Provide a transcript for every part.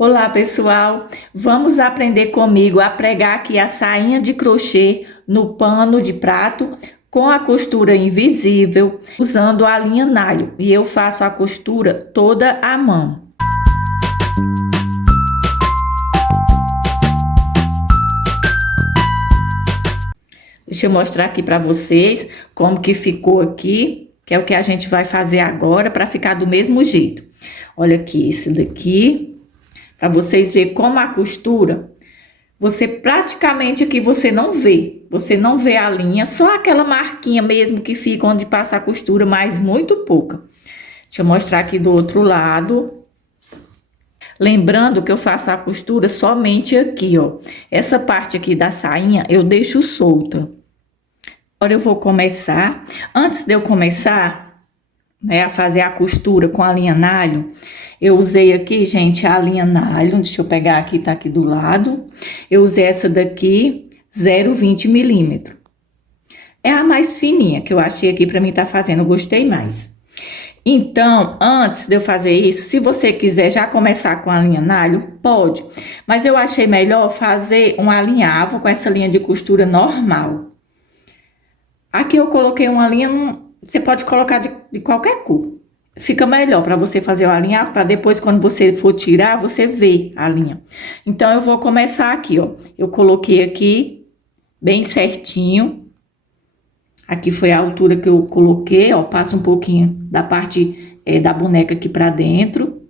Olá, pessoal! Vamos aprender comigo a pregar aqui a sainha de crochê no pano de prato com a costura invisível, usando a linha nalho. E eu faço a costura toda à mão. Deixa eu mostrar aqui para vocês como que ficou aqui, que é o que a gente vai fazer agora para ficar do mesmo jeito. Olha aqui, esse daqui, para vocês verem como a costura, você praticamente aqui você não vê a linha, só aquela marquinha mesmo que fica onde passa a costura, mas muito pouca. Deixa eu mostrar aqui do outro lado. Lembrando que eu faço a costura somente aqui, ó. Essa parte aqui da sainha eu deixo solta. Agora eu vou começar. Antes de eu começar, né, a fazer a costura com a linha nalho, eu usei aqui, gente, a linha nalho. Deixa eu pegar aqui, tá aqui do lado. Eu usei essa daqui, 0,20 milímetro. É a mais fininha que eu achei aqui pra mim tá fazendo, eu gostei mais. Então, antes de eu fazer isso, se você quiser já começar com a linha nalho, pode. Mas eu achei melhor fazer um alinhavo com essa linha de costura normal. Aqui eu coloquei uma linha, você pode colocar de qualquer cor. Fica melhor para você fazer o alinhavo, para depois quando você for tirar, você ver a linha. Então, eu vou começar aqui, ó. Eu coloquei aqui bem certinho. Aqui foi a altura que eu coloquei, ó. Passo um pouquinho da parte da boneca aqui para dentro.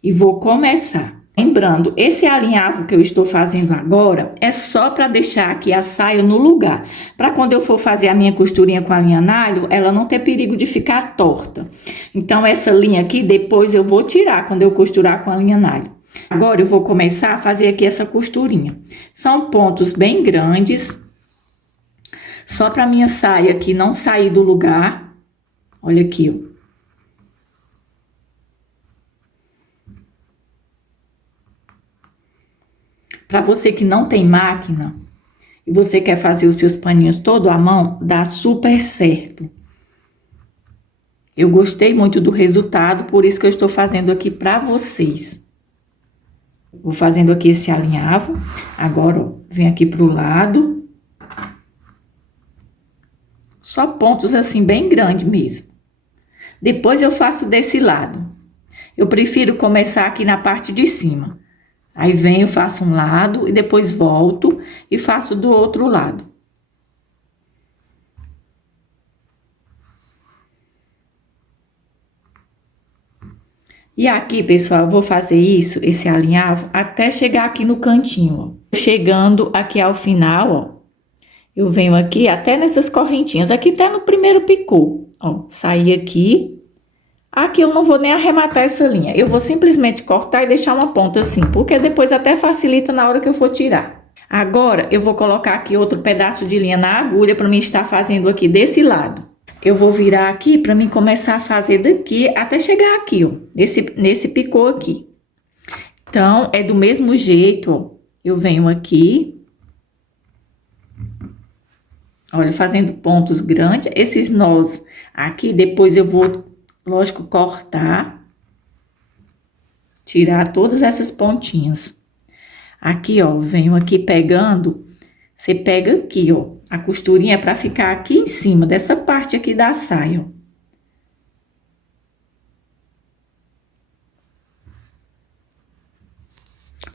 E vou começar. Lembrando, esse alinhavo que eu estou fazendo agora é só para deixar aqui a saia no lugar. Para quando eu for fazer a minha costurinha com a linha nalho, ela não ter perigo de ficar torta. Então, essa linha aqui, depois eu vou tirar quando eu costurar com a linha nalho. Agora, eu vou começar a fazer aqui essa costurinha. São pontos bem grandes. Só para minha saia aqui não sair do lugar. Olha aqui, ó. Para você que não tem máquina e você quer fazer os seus paninhos todo à mão, dá super certo. Eu gostei muito do resultado, por isso que eu estou fazendo aqui para vocês. Vou fazendo aqui esse alinhavo. Agora, ó, vem aqui pro lado. Só pontos assim bem grandes mesmo. Depois eu faço desse lado. Eu prefiro começar aqui na parte de cima. Aí venho, faço um lado e depois volto e faço do outro lado. E aqui, pessoal, eu vou fazer isso, esse alinhavo, até chegar aqui no cantinho, ó. Chegando aqui ao final, ó, eu venho aqui até nessas correntinhas, aqui até no primeiro picô, ó, saí aqui. Aqui eu não vou nem arrematar essa linha, eu vou simplesmente cortar e deixar uma ponta assim, porque depois até facilita na hora que eu for tirar. Agora, eu vou colocar aqui outro pedaço de linha na agulha para mim estar fazendo aqui desse lado. Eu vou virar aqui para mim começar a fazer daqui até chegar aqui, ó, nesse picô aqui. Então, é do mesmo jeito, ó, eu venho aqui. Olha, fazendo pontos grandes, esses nós aqui, depois eu vou, lógico, cortar, tirar todas essas pontinhas. Aqui, ó, venho aqui pegando, você pega aqui, ó, a costurinha para ficar aqui em cima dessa parte aqui da saia, ó.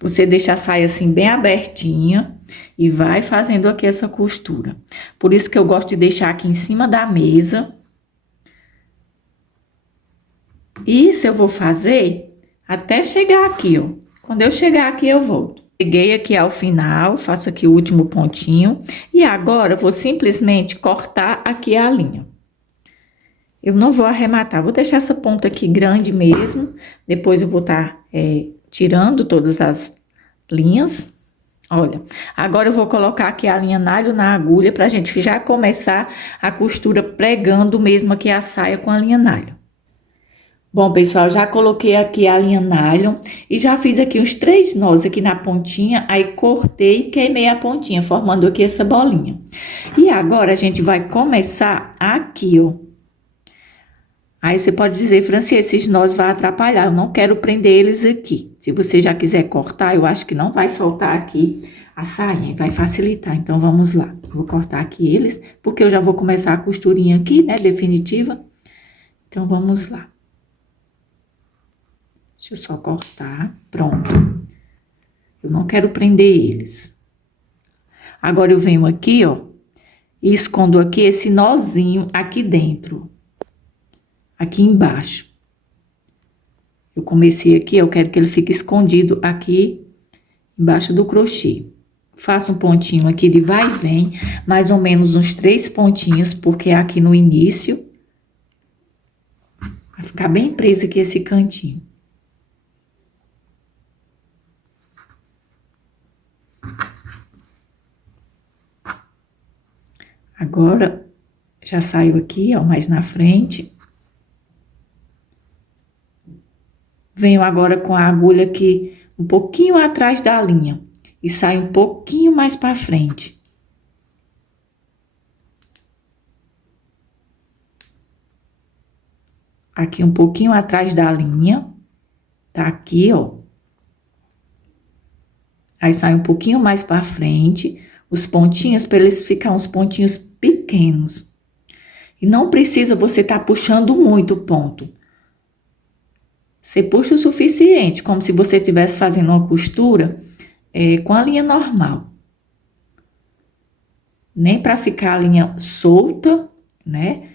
Você deixa a saia assim bem abertinha e vai fazendo aqui essa costura. Por isso que eu gosto de deixar aqui em cima da mesa. Isso eu vou fazer até chegar aqui, ó. Quando eu chegar aqui, eu volto. Cheguei aqui ao final, faço aqui o último pontinho. E agora, eu vou simplesmente cortar aqui a linha. Eu não vou arrematar, vou deixar essa ponta aqui grande mesmo. Depois eu vou estar tirando todas as linhas. Olha, agora eu vou colocar aqui a linha nalho na agulha pra gente já começar a costura pregando mesmo aqui a saia com a linha nalho. Bom, pessoal, já coloquei aqui a linha nylon e já fiz aqui uns 3 nós aqui na pontinha, aí cortei e queimei a pontinha, formando aqui essa bolinha. E agora, a gente vai começar aqui, ó, Aí você pode dizer, Francine, esses nós vão atrapalhar, eu não quero prender eles aqui. Se você já quiser cortar, eu acho que não vai soltar aqui a sainha, vai facilitar. Então, vamos lá. Vou cortar aqui eles, porque eu já vou começar a costurinha aqui, né, definitiva. Então, vamos lá. Deixa eu só cortar, pronto. Eu não quero prender eles. Agora, eu venho aqui, ó, e escondo aqui esse nozinho aqui dentro. Aqui embaixo. Eu comecei aqui, eu quero que ele fique escondido aqui embaixo do crochê. Faço um pontinho aqui de vai e vem, mais ou menos uns 3 pontinhos, porque é aqui no início. Vai ficar bem preso aqui esse cantinho. Agora, já saiu aqui, ó, mais na frente. Venho agora com a agulha aqui um pouquinho atrás da linha e saio um pouquinho mais para frente. Aqui um pouquinho atrás da linha, tá aqui, ó. Aí sai um pouquinho mais para frente, os pontinhos, para eles ficarem uns pontinhos pequenos. E não precisa você tá puxando muito o ponto. Você puxa o suficiente, como se você estivesse fazendo uma costura com a linha normal. Nem para ficar a linha solta, né?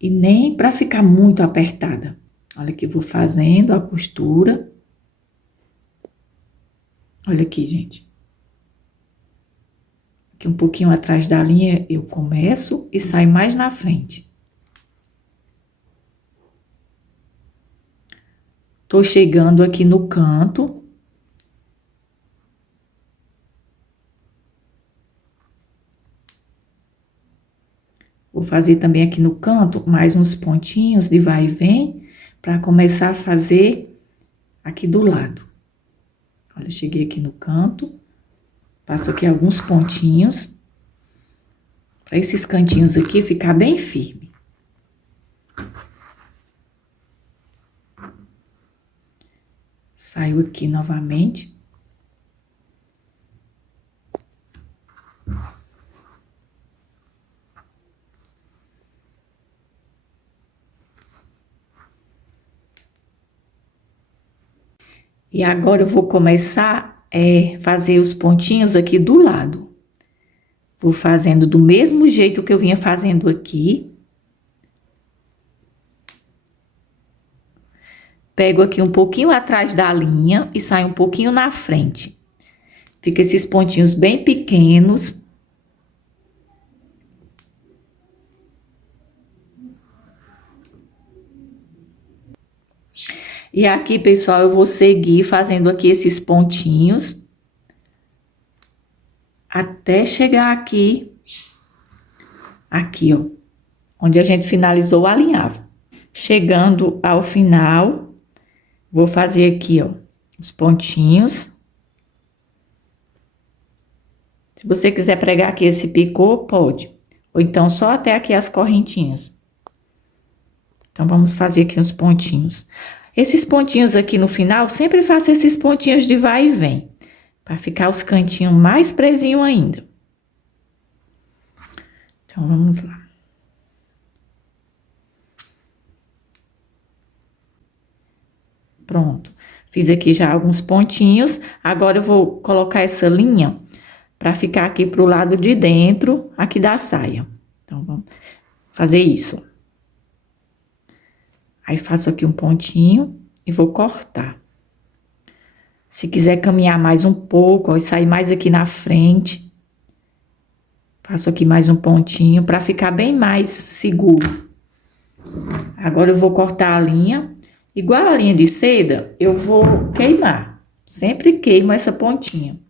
E nem para ficar muito apertada. Olha aqui, vou fazendo a costura. Olha aqui, gente. Aqui um pouquinho atrás da linha eu começo e saio mais na frente. Tô chegando aqui no canto. Vou fazer também aqui no canto mais uns pontinhos de vai e vem, para começar a fazer aqui do lado. Olha, cheguei aqui no canto, passo aqui alguns pontinhos, para esses cantinhos aqui ficar bem firme. Saio aqui novamente. E agora eu vou começar a fazer os pontinhos aqui do lado. Vou fazendo do mesmo jeito que eu vinha fazendo aqui. Pego aqui um pouquinho atrás da linha e saio um pouquinho na frente. Fica esses pontinhos bem pequenos. E aqui, pessoal, eu vou seguir fazendo aqui esses pontinhos. Até chegar aqui. Aqui, ó. Onde a gente finalizou o alinhavo. Chegando ao final... Vou fazer aqui, ó, os pontinhos. Se você quiser pregar aqui esse picô, pode. Ou então, só até aqui as correntinhas. Então, vamos fazer aqui uns pontinhos. Esses pontinhos aqui no final, sempre faço esses pontinhos de vai e vem. Para ficar os cantinhos mais presinhos ainda. Então, vamos lá. Pronto, fiz aqui já alguns pontinhos, agora eu vou colocar essa linha para ficar aqui pro lado de dentro, aqui da saia. Então, vamos fazer isso. Aí, faço aqui um pontinho e vou cortar. Se quiser caminhar mais um pouco, ó, e sair mais aqui na frente, faço aqui mais um pontinho para ficar bem mais seguro. Agora, eu vou cortar a linha. Igual a linha de seda, eu vou queimar. Sempre queimo essa pontinha.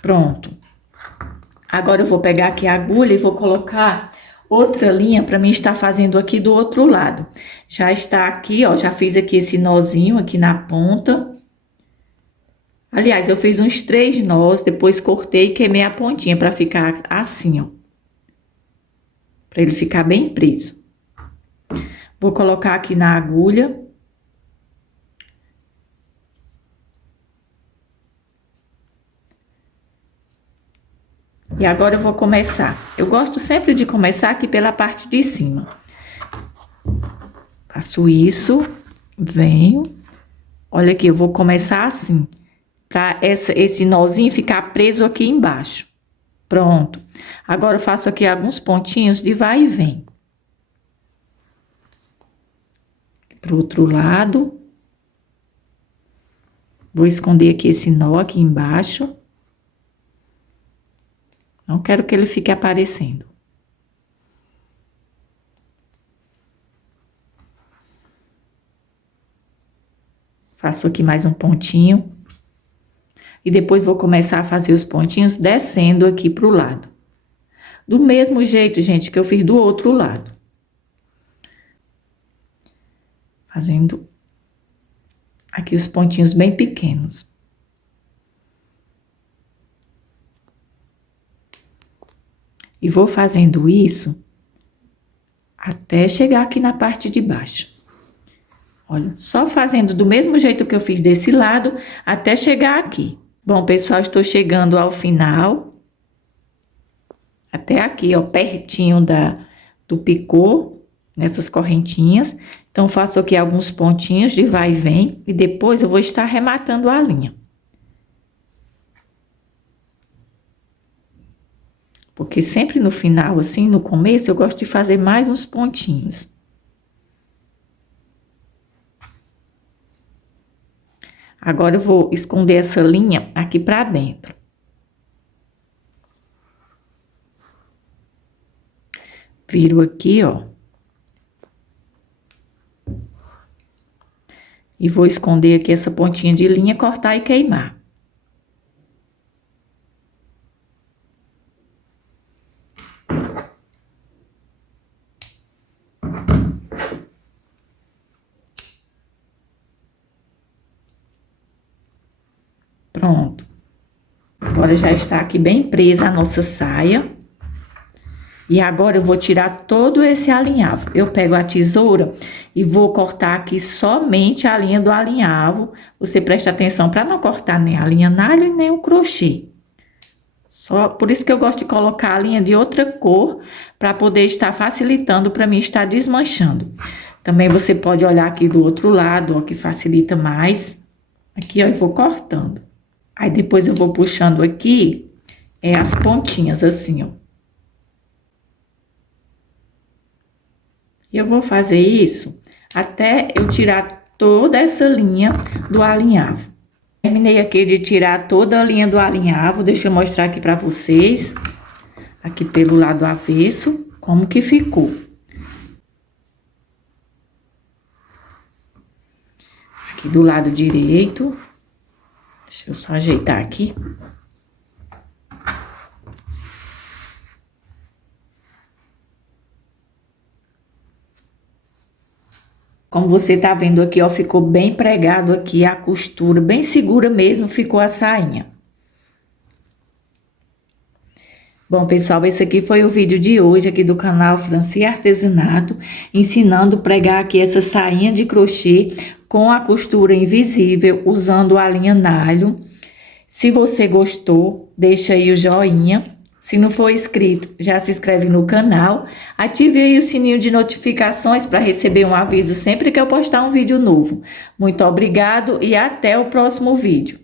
Pronto. Agora eu vou pegar aqui a agulha e vou colocar outra linha para mim estar fazendo aqui do outro lado. Já está aqui, ó, já fiz aqui esse nozinho aqui na ponta. Aliás, eu fiz uns 3 nós, depois cortei e queimei a pontinha para ficar assim, ó. Para ele ficar bem preso. Vou colocar aqui na agulha. E agora eu vou começar. Eu gosto sempre de começar aqui pela parte de cima. Faço isso, venho. Olha aqui, eu vou começar assim, para esse nozinho ficar preso aqui embaixo. Pronto. Agora eu faço aqui alguns pontinhos de vai e vem. Pro outro lado. Vou esconder aqui esse nó aqui embaixo. Não quero que ele fique aparecendo. Faço aqui mais um pontinho. E depois vou começar a fazer os pontinhos descendo aqui pro lado. Do mesmo jeito, gente, que eu fiz do outro lado. Fazendo aqui os pontinhos bem pequenos. E vou fazendo isso até chegar aqui na parte de baixo. Olha, só fazendo do mesmo jeito que eu fiz desse lado, até chegar aqui. Bom, pessoal, estou chegando ao final. Até aqui, ó, pertinho do picô, nessas correntinhas. Então, faço aqui alguns pontinhos de vai e vem, e depois eu vou estar arrematando a linha. Porque sempre no final, assim, no começo, eu gosto de fazer mais uns pontinhos. Agora, eu vou esconder essa linha aqui pra dentro. Viro aqui, ó. E vou esconder aqui essa pontinha de linha, cortar e queimar. Pronto. Agora já está aqui bem presa a nossa saia. E agora eu vou tirar todo esse alinhavo. Eu pego a tesoura e vou cortar aqui somente a linha do alinhavo. Você presta atenção para não cortar nem a linha nalho e nem o crochê. Só por isso que eu gosto de colocar a linha de outra cor, para poder estar facilitando para mim estar desmanchando. Também você pode olhar aqui do outro lado, ó, que facilita mais. Aqui, ó, eu vou cortando. Aí depois eu vou puxando aqui, as pontinhas assim, ó. E eu vou fazer isso até eu tirar toda essa linha do alinhavo. Terminei aqui de tirar toda a linha do alinhavo, deixa eu mostrar aqui pra vocês, aqui pelo lado avesso, como que ficou. Aqui do lado direito, deixa eu só ajeitar aqui. Como você tá vendo aqui, ó, ficou bem pregado aqui a costura, bem segura mesmo ficou a sainha. Bom, pessoal, esse aqui foi o vídeo de hoje aqui do canal Franci Artesanato, ensinando a pregar aqui essa sainha de crochê com a costura invisível, usando a linha nalho. Se você gostou, deixa aí o joinha. Se não for inscrito, já se inscreve no canal. Ative aí o sininho de notificações para receber um aviso sempre que eu postar um vídeo novo. Muito obrigado e até o próximo vídeo.